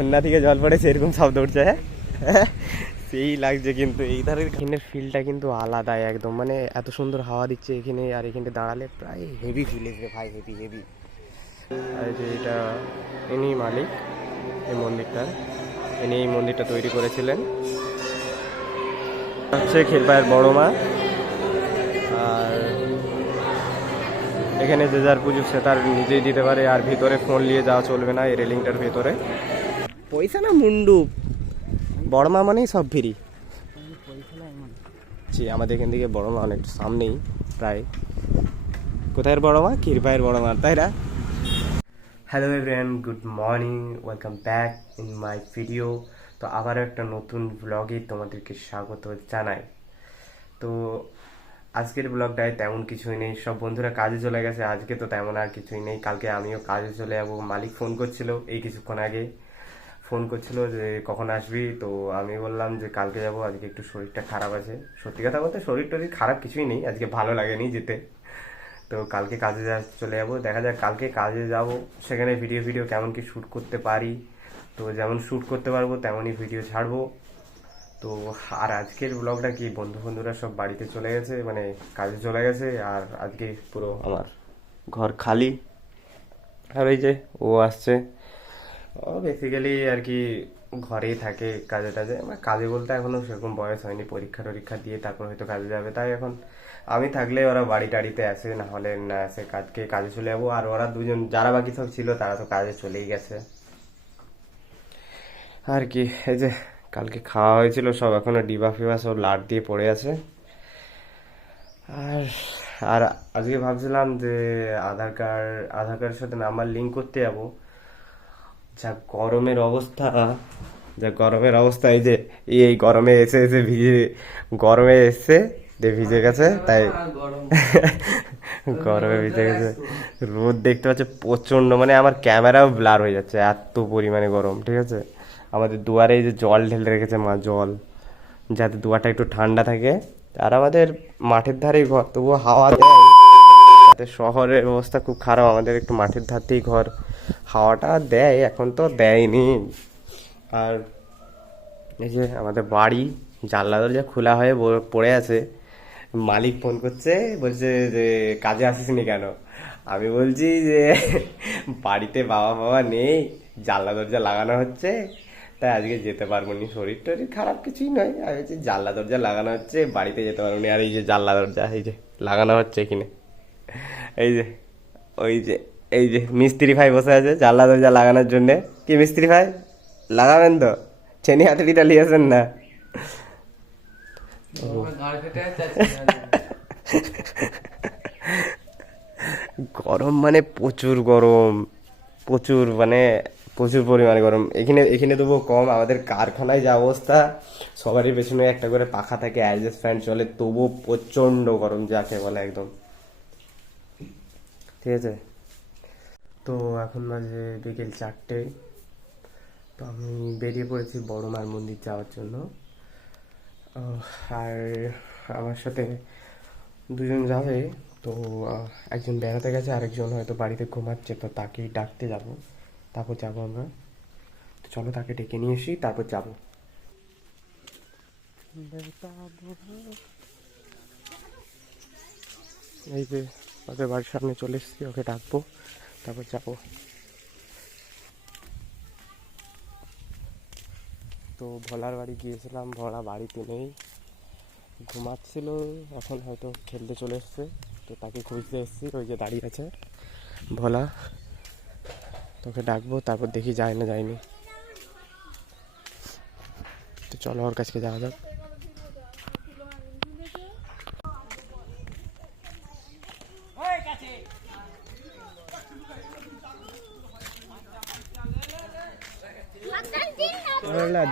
ঝর্ণা থেকে জল পড়েছে এরকম শব্দ উঠছে। হ্যাঁ সেই লাগছে, কিন্তু এই ধারের এখানের ফিলটা কিন্তু আলাদা একদম, মানে এত সুন্দর হাওয়া দিচ্ছে এখানে, আর এখানে দাঁড়ালে প্রায় হেভি ফিল আসবে ভাই, হেভি হেভি। আর যে এটা ইনি মালিক এই মন্দিরটার, ইনি এই মন্দিরটা তৈরি করেছিলেন। হচ্ছে ক্ষীরপায়ের বড় মা। আর এখানে যে যার পুজো সে তার নিজেই দিতে পারে, আর ভিতরে ফোন নিয়ে যাওয়া চলবে না এই রেলিংটার ভেতরে। পয়সা না মুন্ডু, বড় মা মানেই সব ফ্রি। জি আমাদের এখান থেকে বড় মা অনেক সামনেই প্রায়। কোথায় বড় মা? ক্ষীরপায়ের বড় মা, তাই না? Hello everyone, good morning, welcome back in my video. তো আবার একটা নতুন ব্লগে তোমাদেরকে স্বাগত জানাই। তো আজকের ব্লগটায় তেমন কিছুই নেই, সব বন্ধুরা কাজে চলে গেছে, আজকে তো তেমন আর কিছুই নেই। কালকে আমিও কাজে চলে যাবো। মালিক ফোন করছিল এই কিছুক্ষণ আগে, ফোন করছিল যে কখন আসবি, তো আমি বললাম যে কালকে যাব, আজকে একটু শরীরটা খারাপ আছে। সত্যি কথা বলতে শরীর টরীর খারাপ কিছুই নেই, আজকে ভালো লাগেনি যেতে। তো কালকে কাজে চলে যাব, দেখা যাক কালকে কাজে যাব, সেখানে ভিডিও ভিডিও কেমন কি শ্যুট করতে পারি। তো যেমন শ্যুট করতে পারবো তেমনই ভিডিও ছাড়বো। তো আর আজকের ব্লগটা কি, বন্ধুরা সব বাড়িতে চলে গেছে, মানে কাজে চলে গেছে, আর আজকে পুরো আমার ঘর খালি। আর ওই যে ও আসছে, ও বেসিক্যালি আর কি ঘরেই থাকে, কাজে টাজে, মানে কাজে বলতে এখনো সেরকম বয়স হয়নি, পরীক্ষা টরীক্ষা দিয়ে তারপর হয়তো কাজে যাবে। তাই এখন আমি থাকলে ওরা বাড়ি টাড়িতে আসে, না হলে না আসে, কাজে চলে যাবো। আর ওরা দুজন যারা বাকি সব ছিল তারা তো কাজে চলেই গেছে আর কি। এই যে কালকে খাওয়া হয়েছিল সব, এখনো ডিবা ফিবা সব লাট দিয়ে পড়ে আছে। আর আর আজকে ভাবছিলাম যে আধার কার্ডের সাথে নাম্বার লিঙ্ক করতে যাবো। যা গরমের অবস্থা, এই যে এই গরমে এসে এসে ভিজে, গরমে এসে দিয়ে ভিজে গেছে, তাই গরমে ভিজে গেছে। রোদ দেখতে পাচ্ছে প্রচন্ড, মানে আমার ক্যামেরাও ব্লার হয়ে যাচ্ছে, এত পরিমাণে গরম। ঠিক আছে, আমাদের দুয়ারে এই যে জল ঢেলে রেখেছে মা, জল, যাতে দুয়ারটা একটু ঠান্ডা থাকে। আর আমাদের মাঠের ধারেই ঘর, তবুও হাওয়া দেয়। শহরের অবস্থা খুব খারাপ, আমাদের একটু মাঠের ধারতেই ঘর, হাওয়াটা দেয়, এখন তো দেয়নি। আর এই যে আমাদের বাড়ি জানলা দরজা খোলা হয়ে পড়ে আছে। মালিক ফোন করছে, বলছে যে কাজে আসিসনি কেন? আমি বলছি যে বাড়িতে বাবা নেই, জানলা দরজা লাগানো হচ্ছে, তাই আজকে যেতে পারবো নি। শরীর টরীর খারাপ কিছুই নয়, আমি বলছি জানলা দরজা লাগানো হচ্ছে, বাড়িতে যেতে পারবো নি। আর এই যে জানলা দরজা এই যে লাগানো হচ্ছে এখানে, এই যে ওই যে এই যে মিস্ত্রি ভাই বসে আছে জানলা দরজা লাগানোর জন্যে। কি মিস্ত্রি ভাই লাগাবেন তো? চেনি হাতুড়িটা নিয়েছেন না? গরম মানে প্রচুর গরম, প্রচুর মানে প্রচুর পরিমাণে গরম। এখানে তবুও কম, আমাদের কারখানায় যা অবস্থা, সবারই পেছনে একটা করে পাখা থাকে, অ্যাডজাস্ট ফ্যান চলে, তবুও প্রচণ্ড গরম যাকে বলে একদম। ঠিক আছে, তো এখন বাজে বিকেল 4টে। তো আমি বেরিয়ে পড়েছি বড় মার মন্দির যাওয়ার জন্য। আর আমার সাথে দুজন যাবে। তো একজন বেড়াতে গেছে, আরেকজন হয়তো বাড়িতে ঘুমাচ্ছে, তো তাকেই ডাকতে যাব, তারপর যাবো আমরা। তো চলো তাকে ডেকে নিয়ে এসি, তারপর যাবো। এই যে ওদের বাড়ির সামনে চলে এসেছি, ওকে ডাকবো, তারপর যাবো। তো ভোলার বাড়ি গিয়েছিলাম, ভোলা বাড়িতে নেই, ঘুমাচ্ছিল, এখন হয়তো খেলতে চলে এসছে। তো তাকে খুঁজতে এসেছি, ওই যে দাঁড়িয়ে আছে ভোলা, তোকে ডাকবো, তারপর দেখি যায় না যায়নি। তো চলো ওর কাছে যাওয়া যাক।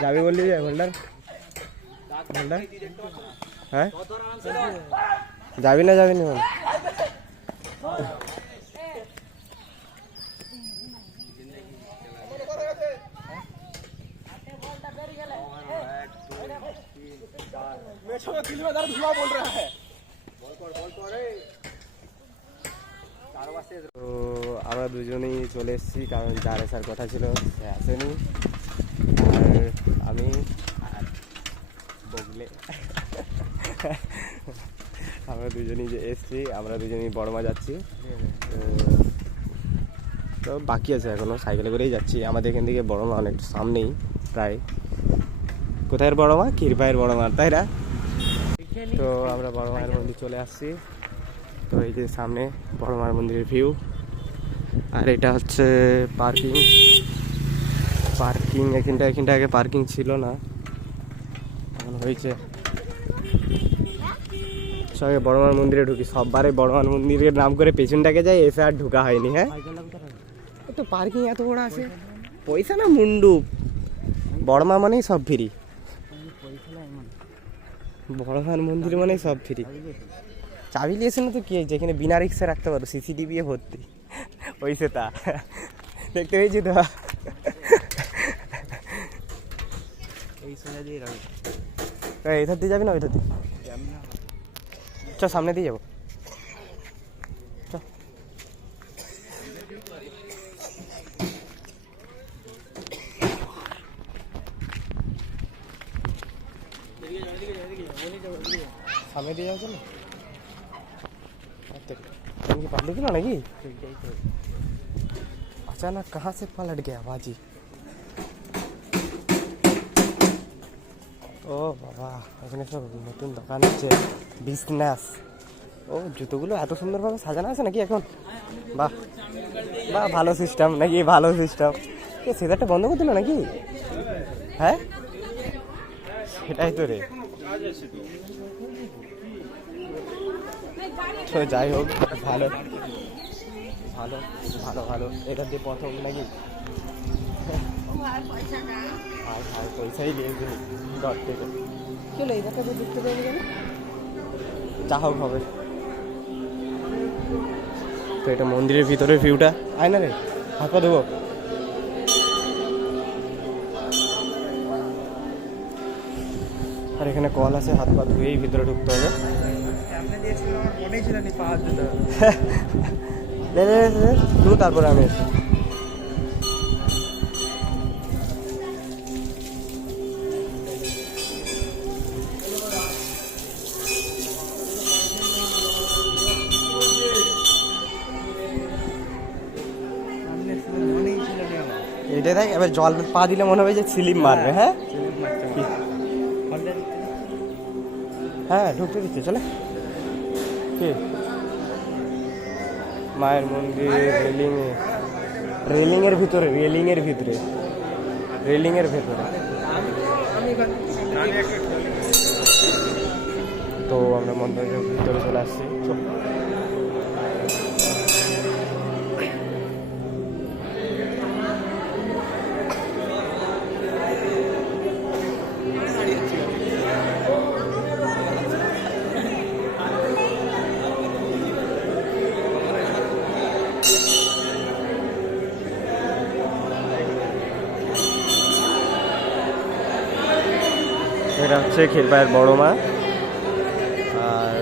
যাবি বললি যে হোল্ডার, হ্যাঁ যাবি না যাবি না? তো আমরা দুজনেই চলে এসেছি, কারণ যার আসার কথা ছিল সে আসেনি। দুজনই যে এসছি, আমরা দুজনই বড়মা যাচ্ছি। তো বাকি আছে এখনো, সাইকেলে করেই যাচ্ছি। আমাদের এখান থেকে বড়মা অনেক সামনেই প্রায়। কোথায় বড়মা? ক্ষীরপাইয়ের বড়মা, তাই না? তো আমরা বড় মায়ের মন্দির চলে আসছি। তো এই যে সামনে বড় মায়ের মন্দিরের ভিউ, আর এটা হচ্ছে পার্কিং। এখানটা আগে পার্কিং ছিল না, এখন হয়েছে। সঙ্গে বড় মায়ের মন্দিরে ঢুকি, সববারে বড় মায়ের মন্দিরের নাম করে পেছনটাকে যাই, এসে আর ঢুকা হয়নি। হ্যাঁ, তো পার্কিং এত বড় আছে, পয়সা না মুন্ডু। বড় মা মানেই সব ফ্রি, বড় মায়ের মন্দির মানেই সব ফ্রি। চাবি নিয়েছে না তো কি, যেখানে বিনা রিক্সা রাখতে পারো, সিসিটিভি ভর্তি, ওই সে তা দেখতে পেয়েছি তো। এধার দিয়ে যাবি না ওইধার দিয়ে? চ সামনে দিয়ে যাবো, চ। সামনে দিয়ে যাবো, চলো। पलट गया ना कि अचानक कहाँ से पलट गया बाजी? ও বাবা, এখানে সব নতুন দোকান আছে, বিজনেস। ও জুতোগুলো এত সুন্দরভাবে সাজানো আছে নাকি এখন? বাহ বাহ, ভালো সিস্টেম নাকি, ভালো সিস্টেম। সেটাটা বন্ধ করতে না নাকি? হ্যাঁ সেটাই তো রে। তো যাই হোক, ভালো ভালো ভালো ভালো। এটা দিয়ে প্রথম নাকি? আর পয়সাই নিয়েছে ঘর থেকে। চলো এই জায়গাটা দেখতে পাবো কেন? যা হোক হবে। তো এটা মন্দিরের ভিতরের ভিউটা, আয় না রে, হাত পা দেবো। আর এখানে কল আছে, হাত পা ধুয়েই ভিতরে ঢুকতে হবে। দু তারপরে আমি এটাই দেখ। এবার জল পা দিলে মনে হবে যে স্লিপ মারবে। হ্যাঁ হ্যাঁ, ঢুকতে দিচ্ছে, চলে। কি মায়ের মন্দির রেলিংয়ের ভিতরে, তো আমরা মন্দিরের ভিতরে চলে আসছি। এটা হচ্ছে ক্ষীরপাইয়ের বড় মা। আর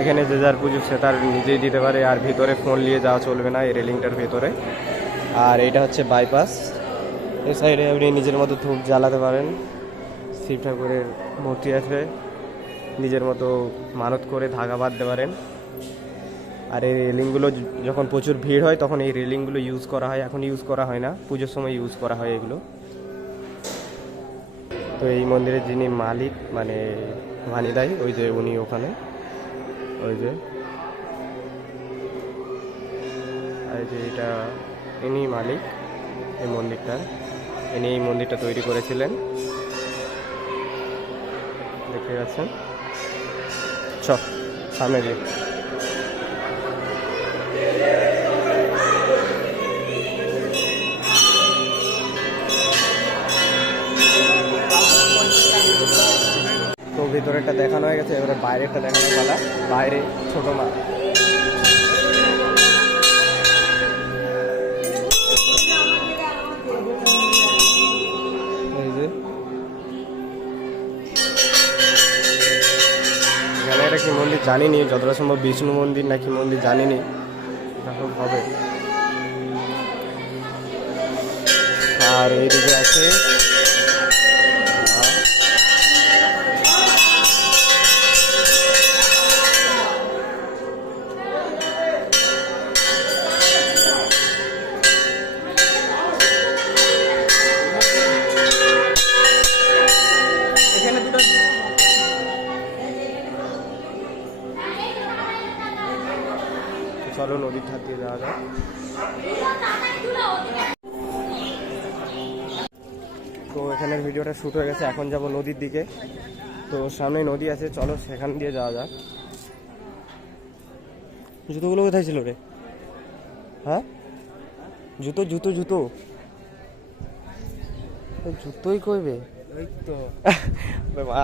এখানে যে যার পুজো সে তার নিজেই দিতে পারে, আর ভিতরে ফোন নিয়ে যাওয়া চলবে না এই রেলিংটার ভেতরে। আর এটা হচ্ছে বাইপাস, এই সাইডে আপনি নিজের মতো ধূপ জ্বালাতে পারেন। শিব ঠাকুরের মূর্তি আছে, নিজের মতো মানত করে ধাগা বাঁধতে পারেন। আর এই রেলিংগুলো যখন প্রচুর ভিড় হয় তখন এই রেলিংগুলো ইউজ করা হয়, এখন ইউজ করা হয় না, পুজোর সময় ইউজ করা হয় এগুলো। তো এই মন্দিরের যিনি মালিক মানে ভানিদাই, ওই যে উনি ওখানে, ওই যে এটা ইনি মালিক এই মন্দিরটার। ইনি এই মন্দিরটা তৈরি করেছিলেন, দেখতে পাচ্ছেন। সামনে দিয়ে তো ভিতরেরটা দেখানো হয়ে গেছে, এবারে বাইরেরটা দেখানো পালা। বাইরে ছোট মা, এই যে এখানে এটা কি মন্দির জানিনি, যতটা সম্ভব বিষ্ণু মন্দির নাকি মন্দির জানিনি, দেখো হবে। আর এইদিকে আছে চলো নদীর ধার দিয়ে যাওয়া যাক। তো এখানের ভিডিওটা শ্যুট হয়ে গেছে, এখন যাব নদীর দিকে। তো সামনে নদী আছে, চলো সেখান দিয়ে যাওয়া যাক। জুতোগুলো কোথায় ছিল রে? হ্যাঁ জুতো জুতো জুতো জুতোই কইবে ওই তো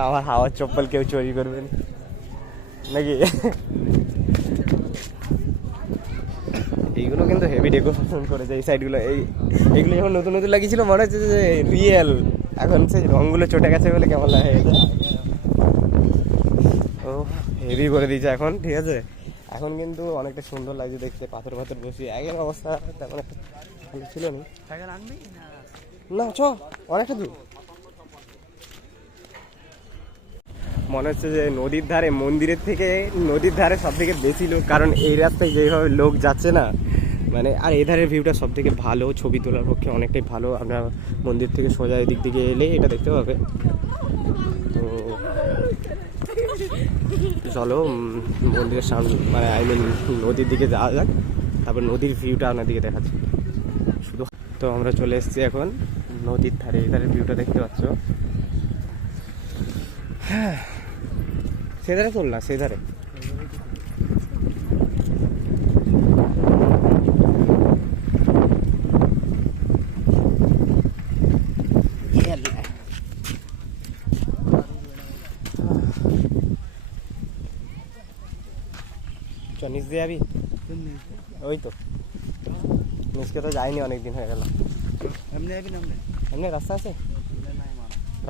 আমার হাওয়ার চপ্পল কেউ চুরি করবেন নাকি? এইগুলো কিন্তু হেভি ডেকোরেশন করেছে এই সাইডগুলো। এইগুলো যখন নতুন নতুন লাগিয়েছিল মনে হচ্ছে যে রিয়েল, এখন সেই রঙগুলো চটে গেছে বলে কেমন লাগে। ও হেভি করে দিয়েছে এখন, ঠিক আছে। এখন কিন্তু অনেকটা সুন্দর লাগছে দেখতে, পাথর পাথর বসিয়ে। আগের অবস্থা তেমন একটা ভালো ছিল না। চ অনেকটা দূর মনে হচ্ছে যে নদীর ধারে, মন্দিরের থেকে নদীর ধারে সব থেকে বেশি লোক, কারণ এই রাস্তায় যেভাবে লোক যাচ্ছে না মানে। আর এই ধারের ভিউটা সব থেকে ভালো, ছবি তোলার পক্ষে অনেকটাই ভালো। আপনার মন্দির থেকে সোজা এদিক দিকে এলে এটা দেখতে পাবে। তো চলো মন্দিরের সামনে মানে নদীর দিকে যাওয়া যাক, তারপর নদীর ভিউটা আপনাদেরকে দেখাচ্ছি শুধু। তো আমরা চলে এসেছি এখন নদীর ধারে, এই ধারের ভিউটা দেখতে পাচ্ছ। হ্যাঁ সে ধারে চল না, সেই ধারে নিচ দিয়ে যাবি? ওই তো নিচকে তো যাইনি, অনেকদিন হয়ে গেল। এমনি রাস্তা আছে?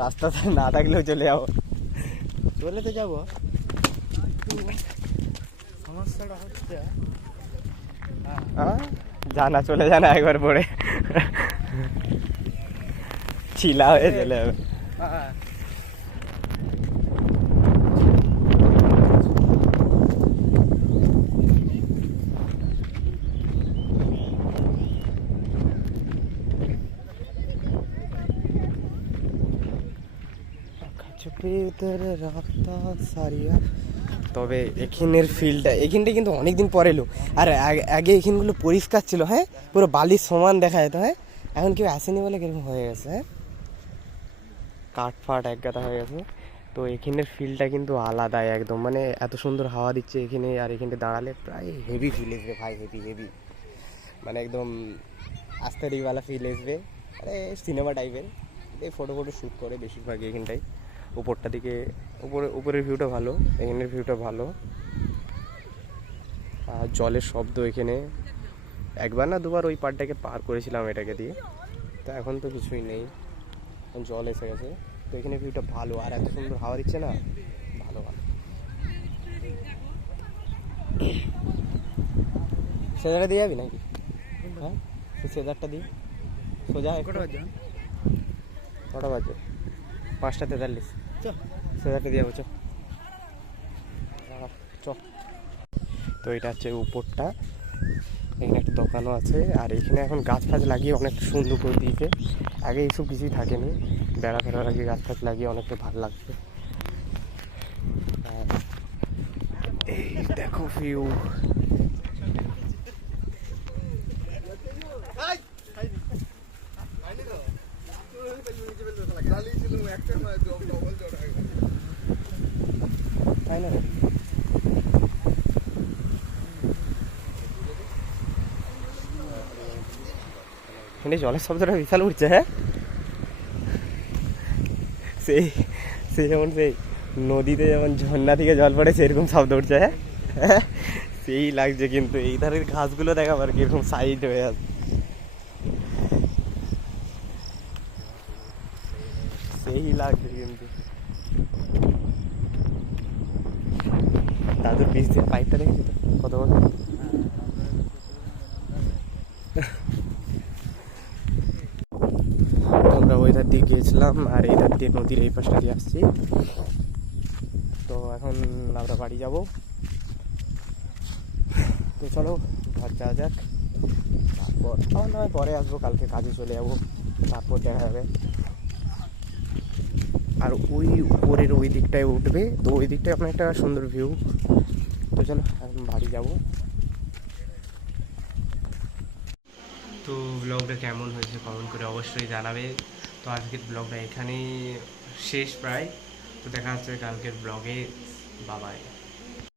রাস্তাতে না থাকলেও চলে যাবো। চলে তো যাবো, সমস্যাটা হচ্ছে জানা চলে জানা একবার পরে চিলা হয়ে চলে যাবে। তবে এখানের ফিল্ডটা, এখানটা কিন্তু অনেকদিন পরে এলো। আর আগে এখানগুলো পরিষ্কার ছিল, হ্যাঁ পুরো বালির সমান দেখা যেত। হ্যাঁ এখন কেউ আসেনি বলে কিরকম হয়ে গেছে, হ্যাঁ কাঠ ফাট এক গাদা হয়ে গেছে। তো এখানের ফিল্ডটা কিন্তু আলাদা একদম, মানে এত সুন্দর হাওয়া দিচ্ছে এখানে। আর এখানটা দাঁড়ালে প্রায় হেভি ফিল আসবে ভাই, হেভি হেভি, মানে একদম আস্তারিওয়ালা ফিল আসবে। আরে সিনেমা টাইপের। এই ফটো শ্যুট করে বেশিরভাগ এখানটাই। উপরটা দিকে উপরের ভিউটা ভালো, এখানের ভিউটা ভালো। আর জলের শব্দ এখানে, একবার না দুবার ওই পাড়টাকে পার করেছিলাম এটাকে দিয়ে। তো এখন তো কিছুই নেই, জল এসে গেছে। তো এখানে ভিউটা ভালো, আর এত সুন্দর হাওয়া দিচ্ছে না, ভালো ভালো। সেদারটা দিয়ে যাবি নাকি? হ্যাঁ সেদারটা দিয়ে সোজা। কটা বাজে? 5:43। সেদারটা দিয়ে যাবো চ। তো এটা হচ্ছে উপরটা, এখানে একটা দোকানও আছে। আর এখানে এখন গাছ ফাছ লাগিয়ে অনেকটা সুন্দর করে দিয়েছে। আগে এইসব কিছুই থাকেনি, বেড়া ফেরা লাগিয়ে গাছ ফাছ লাগিয়ে অনেকটা ভালো লাগছে। এই দেখো ভিউ, তাই না? জলের শব্দটা বিশাল উঠছে। হ্যাঁ সেই সেই যেমন সেই নদীতে যেমন ঝর্ণা থেকে জল পড়ে সেরকম শব্দ উঠছে। হ্যাঁ সেই লাগছে। কিন্তু এই ধারের ঘাসগুলো দেখা আর কিরকম সাইড হয়ে আছে, সেই লাগছে কিন্তু। দাদুর পিস দিয়ে পাইপটা দেখেছি তো কত বড়। আমরা ওই ধার দিয়ে গিয়েছিলাম, আর এই ধার দিয়ে নদীর এই পাশটা দিয়ে আসছি। তো এখন আমরা বাড়ি যাব। তো চলো ঘর যাওয়া যাক, তারপর আমার নয় পরে আসবো, কালকে কাজে চলে যাবো, তারপর দেখা যাবে। আর ওই উপরের ওই দিকটায় উঠবে, তো ওই দিকটায় আপনার একটা সুন্দর ভিউ। তো চলো এখন বাড়ি যাবো। তো ব্লগটা কেমন হয়েছে কমেন্ট করে অবশ্যই জানাবে। তো আজকের ব্লগটা এখানেই শেষ প্রায়। তো দেখা হচ্ছে কালকের ব্লগে। বাবাই।